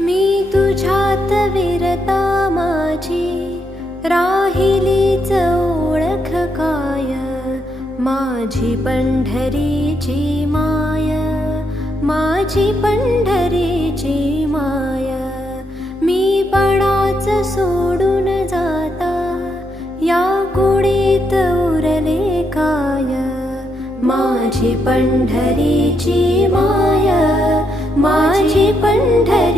मी तुझ्यात विरता माझी, राहिलीच ओळख काय, माझी पंढरीची माय, माझी पंढरीची माय. मी पणाच सोडून जाता, या कुडीत उरले काय, माझी पंढरीची माय, माझी पंढरी